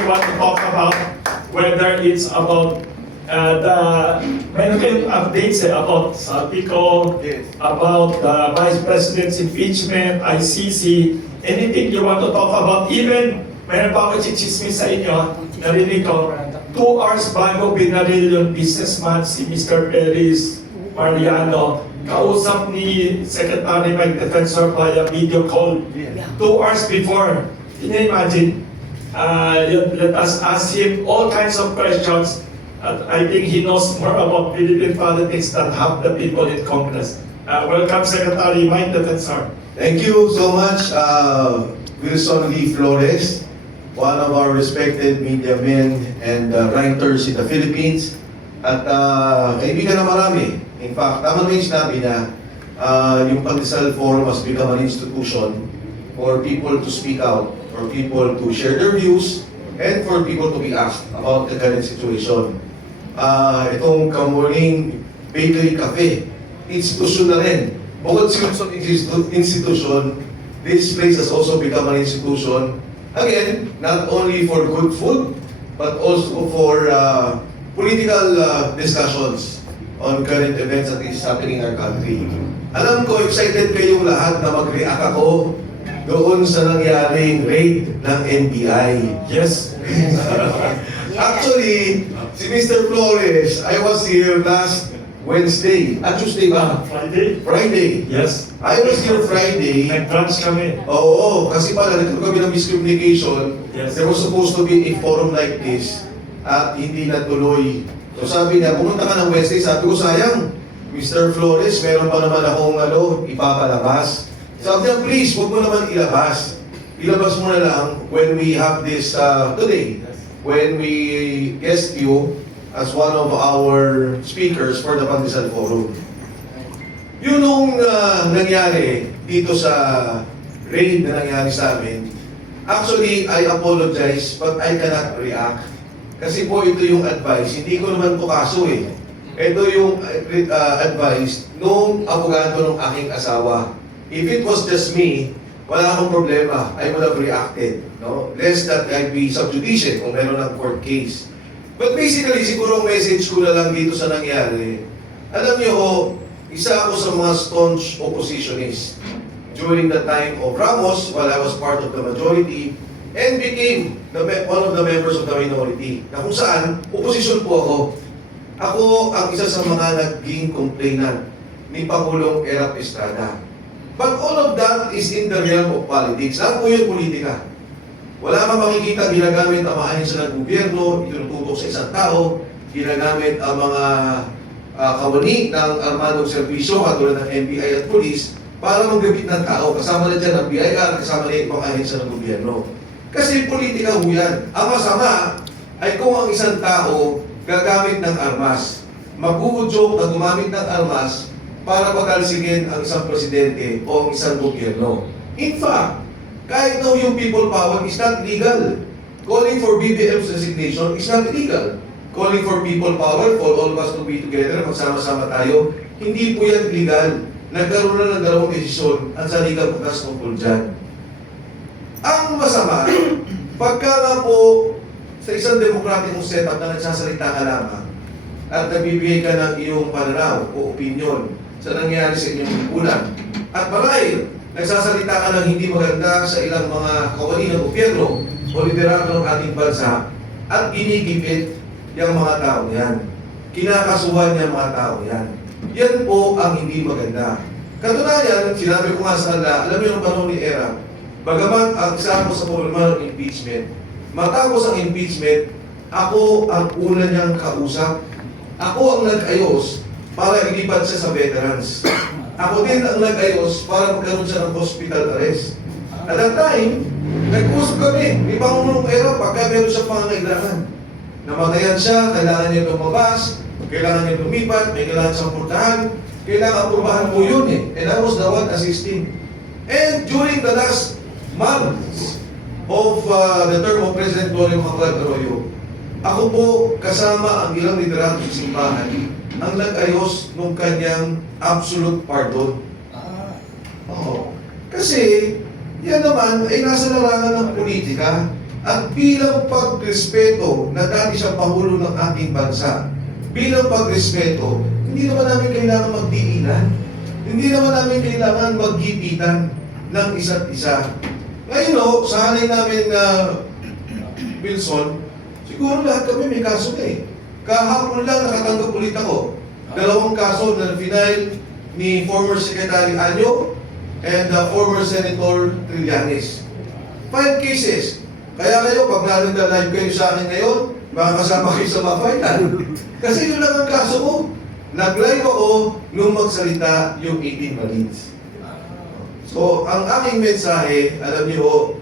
we want to talk about whether it's about meron kayong updates about Salpico, Yes. about the Vice President's impeachment, ICC, anything you want to talk about, even meron pa ako chichismis sa inyo, narinig ko, 2 hours bago binaril yung businessman si Mr. Peris Mariano, kausap ni Secretary Mike Defensor via video call. 2 hours before. Can you imagine? Let us ask him all kinds of questions. I think he knows more about Philippine politics than half the people in Congress. Welcome, Secretary Mike Defensor. Thank you so much, Wilson Lee Flores, one of our respected media men and writers in the Philippines. At kaibigan na marami. In fact, tama naman yung sinabi na yung Pandesal Forum has become an institution for people to speak out, for people to share their views, and for people to be asked about the current situation. Itong Kamorning Bakery Cafe, institution na rin. Bukod sa institution, this place has also become an institution, again, not only for good food, but also for political discussions on current events that is happening in our country. Alam ko, excited kayong lahat na mag-react ako doon sa nangyaring raid ng NBI. Yes. Actually, si Mr. Flores, I was here last Wednesday. Tuesday ba? Friday? Friday. Yes. I was here Friday. Nag-brunch kami. Oo, kasi pala nagkaroon kami ng miscommunication. Yes. There was supposed to be a forum like this at hindi natuloy. So sabi niya, pumunta ka ng Wednesday. Sabi ko, sayang, Mr. Flores, meron pa naman akong ipapalabas. Sabi niya, please, huwag mo naman ilabas. Ilabas mo na lang when we have this today. When we guest you as one of our speakers for the Pandesal Forum. Yun nung nangyari dito sa raid na nangyari sa amin, actually, I apologize but I cannot react. Kasi po ito yung advice, hindi ko naman po kaso eh. Ito yung advice nung abogado ng aking asawa. If it was just me, wala akong problema. I would have reacted. No? Less that I'd be subjudice kung meron ng court case. But basically, siguro ang message ko na lang dito sa nangyari, alam niyo ho, isa ako sa mga staunch oppositionist during the time of Ramos, while I was part of the majority, and became one of the members of the minority. Na kung saan, opposition po ako. Ako ang isa sa mga naging complainant ni Pangulong Erap Estrada. But all of that is in the realm of politics. Lahat po yun politika. Wala kang makikita ginagamit ang mga ahensya ng gobyerno, itututok sa isang tao, ginagamit ang mga kawani ng armadong serbisyo, katulad ng NBI at police, para manggabit ng tao. Kasama na dyan ang BIR, kasama na yung mga ahensya ng gobyerno. Kasi politika ho yan. Ang masama ay kung ang isang tao gagamit ng armas, mag-uudyok na gumamit ng armas para pagalsingin ang isang presidente o ang isang gobyerno. In fact, kahit daw yung people power is not legal. Calling for BBM's resignation is not illegal. Calling for people power, for all of us to be together, magsama-sama tayo, hindi po yan legal. Nagkaroon na ng dalawang desisyon ang sa legal batas tungkol dyan. Ang masama, pagka nga po sa isang demokratikong setup na nagsasalita ka lamang at nagbibigay ka ng iyong pananaw o opinion sa nangyari sa inyong lipunan, at marahil nagsasalita ka ng hindi maganda sa ilang mga kawani ng gobyerno o liderato ng ating bansa at ginigipit yung mga tao yan. Kinakasuhan yung mga tao yan. Yan po ang hindi maganda. Katunayan, sinabi ko nga sa kanila, alam niyo yung panahon ni Era, bagaman ang isa ko sa problema ng impeachment, matapos ang impeachment, ako ang una niyang kausap. Ako ang nag-ayos para ilipat siya sa veterans. Ako din ang nag-ayos para magkaroon siya ng hospital arrest. At that time, nag-usap kami ni Pangulong Era pagka meron siya pangangailangan. Namatayan siya, kailangan niya lumabas, kailangan niya lumipat, may kailangan siyang puntahan, kailangan aprubahan po yun eh. And I was the one assisting. And during the last months of the term of President Glorio Macapagal Arroyo, ako po kasama ang ilang liderato sa simbahan ang nag-ayos ng kanyang absolute pardon. Oo. Kasi, yan naman ay nasa larangan ng politika. At bilang pagrespeto na dati siya Pangulo ng ating bansa, bilang pagrespeto, hindi naman namin kailangan magdiinan. Hindi naman namin kailangan maggipitan ng isa't isa. Ngayon o, sa hanay namin na Wilson, siguro lahat kami may kaso na eh. Kahapon lang nakatanggap ulit ako. 2 kaso na final ni former Secretary Anyo and former Senator Trillanes. 5 cases. Kaya kayo, pag live kayo sa akin ngayon, makakasama kayo sa mga final. Kasi yun lang ang kaso mo. Nag-live ako nung magsalita yung 18 Marines. So, ang aking mensahe, alam niyo,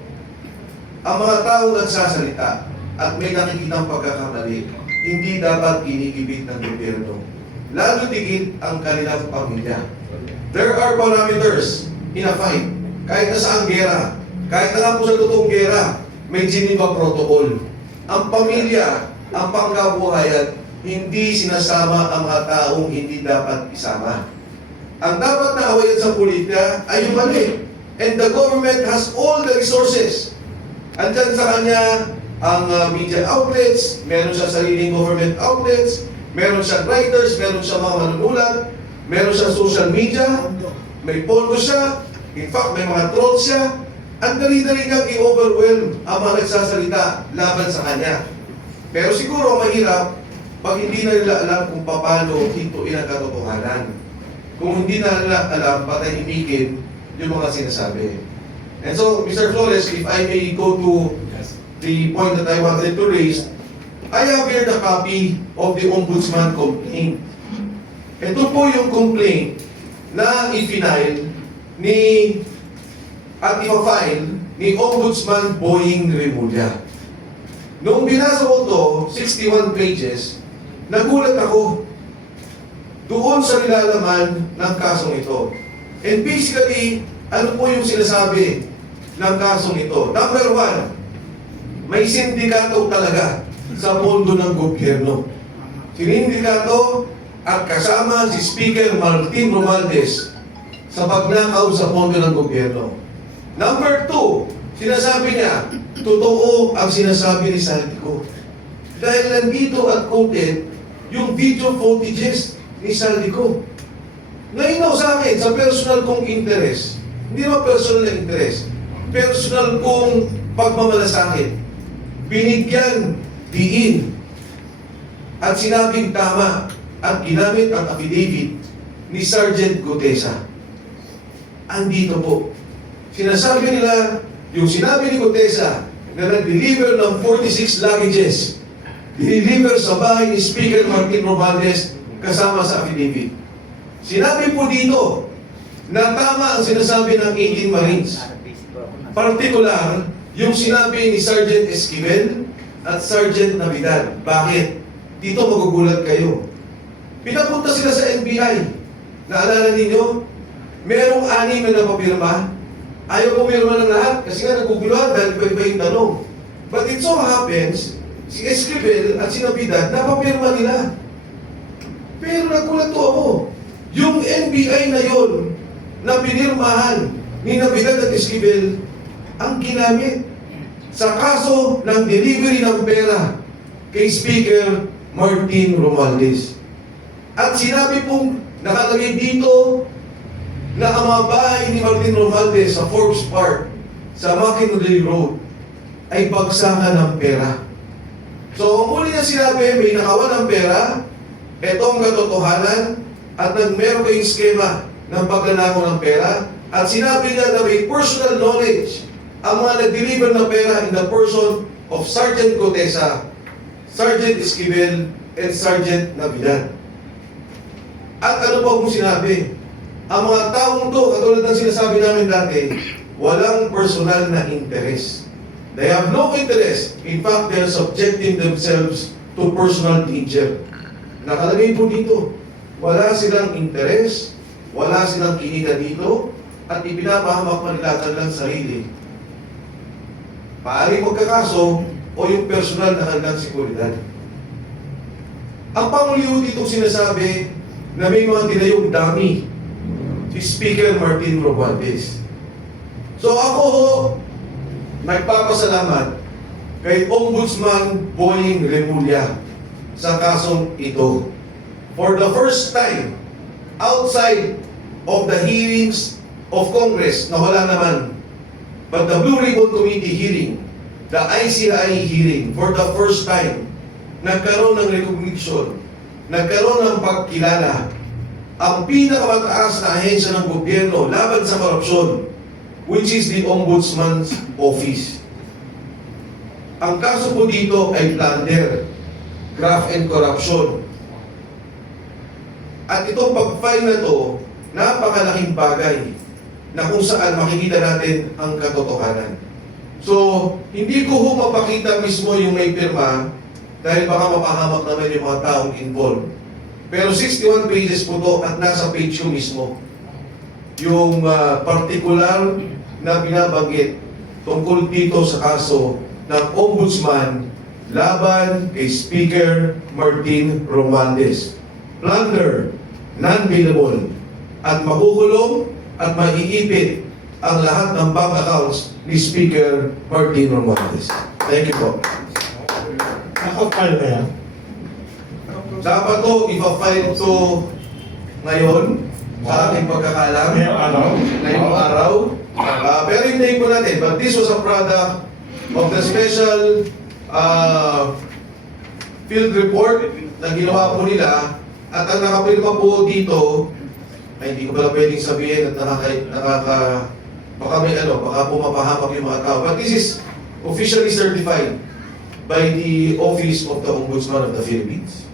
ang mga taong nagsasalita at may nakikitang pagkakamali, hindi dapat kinigibit ng gobyerno. Lalo tigit ang kanilang pamilya. There are parameters in a fight. Kahit na sa gera, kahit na nga po sa totoong gera, may Geneva Protocol. Ang pamilya, ang pangkabuhayan, hindi sinasama ang mga taong hindi dapat isama. Ang dapat na awayan sa politika ay yung mali. And the government has all the resources. Andyan sa kanya ang media outlets, meron siya sariling government outlets, meron siya writers, meron siya mga manunulat, meron siya social media, may pondo siya, in fact may mga trolls siya. Ang dali-dali niyang i-overwhelm ang mga nagsasalita laban sa kanya. Pero siguro mahirap pag hindi na nila alam kung paano hintuin ang katotohanan. Kung hindi na nila alam, patahimikin yung mga sinasabi. And so, Mr. Flores, if I may go to the point that I wanted to raise, I have here the copy of the Ombudsman complaint. Ito po yung complaint na i-file ni at ipa-file ni Ombudsman Boying Remulla. Noong binasa ko to, 61 pages, nagulat ako doon sa nilalaman ng kasong ito. And basically, ano po yung sinasabi ng kasong ito? Number 1, may sindikato talaga sa pondo ng gobyerno. Sinindikato at kasama si Speaker Martin Romualdez sa pagnakaw sa pondo ng gobyerno. Number 2, sinasabi niya, totoo ang sinasabi ni Saldico. Dahil nandito at quoted yung video footages ni Saldico. Ngayon sa akin, sa personal kong interest, hindi naman personal na interest, personal kong pagmamalasakit, binigyan, diin, at sinabing tama at ginamit ang affidavit ni Sergeant Gutesa. Andito po. Sinasabi nila, yung sinabi ni Gutesa na nag-deliver ng 46 luggages, deliver sa bahay ni Speaker Martin Romualdez kasama sa affidavit. Sinabi po dito na tama ang sinasabi ng 18 Marines. Partikular, yung sinabi ni Sergeant Esquivel at Sergeant Navidad. Bakit? Dito magugulat kayo. Pinapunta sila sa NBI. Naalala ninyo? Merong 6 na napapirma. Ayaw pumirma ng lahat kasi nga naguguluhan dahil iba-iba yung tanong. But it so happens, si Esquivel at si Navidad, napapirma nila. Pero nagulat to ako. Yung NBI na yon na pinirmahan ni Navidad at Esquivel ang ginamit sa kaso ng delivery ng pera kay Speaker Martin Romualdez. At sinabi pong nakalagay dito na ang mga bahay ni Martin Romualdez sa Forbes Park, sa McInerney Road, ay bagsakan ng pera. So, ang muli na sinabi, may nakawan ng pera, etong katotohanan, at meron kayong skema ng pagnanakaw ng pera, at sinabi niya na may personal knowledge ang mga nag-deliver ng pera in the person of Sergeant Gutesa, Sergeant Esquivel, and Sergeant Navidad. At ano pa kung sinabi? Ang mga taong to, katulad ng sinasabi namin dati, walang personal na interes. They have no interest. In fact, they are subjecting themselves to personal danger. Nakalagay po dito, wala silang interes, wala silang kinita dito, at ipinapahamak pa nila kanilang sarili. Paari magkakaso o yung personal na kanilang seguridad. Ang panguliho dito sinasabi na may mga tinayong dummy si Speaker Martin Romualdez. So ako ho, nagpapasalamat kay Ombudsman Boying Remulla sa kasong ito. For the first time, outside of the hearings of Congress, na wala naman, but the Blue Ribbon Committee hearing, the ICI hearing, for the first time, nagkaroon ng recognition, nagkaroon ng pagkilala, ang pinakamataas na ahensya ng gobyerno laban sa korupsyon, which is the Ombudsman's Office. Ang kaso po dito ay plunder, graft and corruption. At itong pag-file na to, napakalaking bagay na kung saan makikita natin ang katotohanan. So, hindi ko ho mapakita mismo yung may pirma dahil baka mapahamak naman yung mga taong involved. Pero 61 pages po to at nasa page yung mismo. Yung particular na binabanggit tungkol dito sa kaso ng Ombudsman laban kay Speaker Martin Romualdez. Plunder, non-billable, at makukulong at maiipit ang lahat ng bank accounts ni Speaker Martin Romualdez. Thank you po. Nakapal na yan. Dapat to, ipa-file to ngayon sa ating pagkakalam. Ngayong araw. Ngayong araw. Pero hindi po natin, but this was a product of the special field report na ginawa po nila. At ang nakapirma po dito, ay hindi ko pala pwedeng sabihin at baka may baka pumapahamak yung mga tao. But this is officially certified by the Office of the Ombudsman of the Philippines.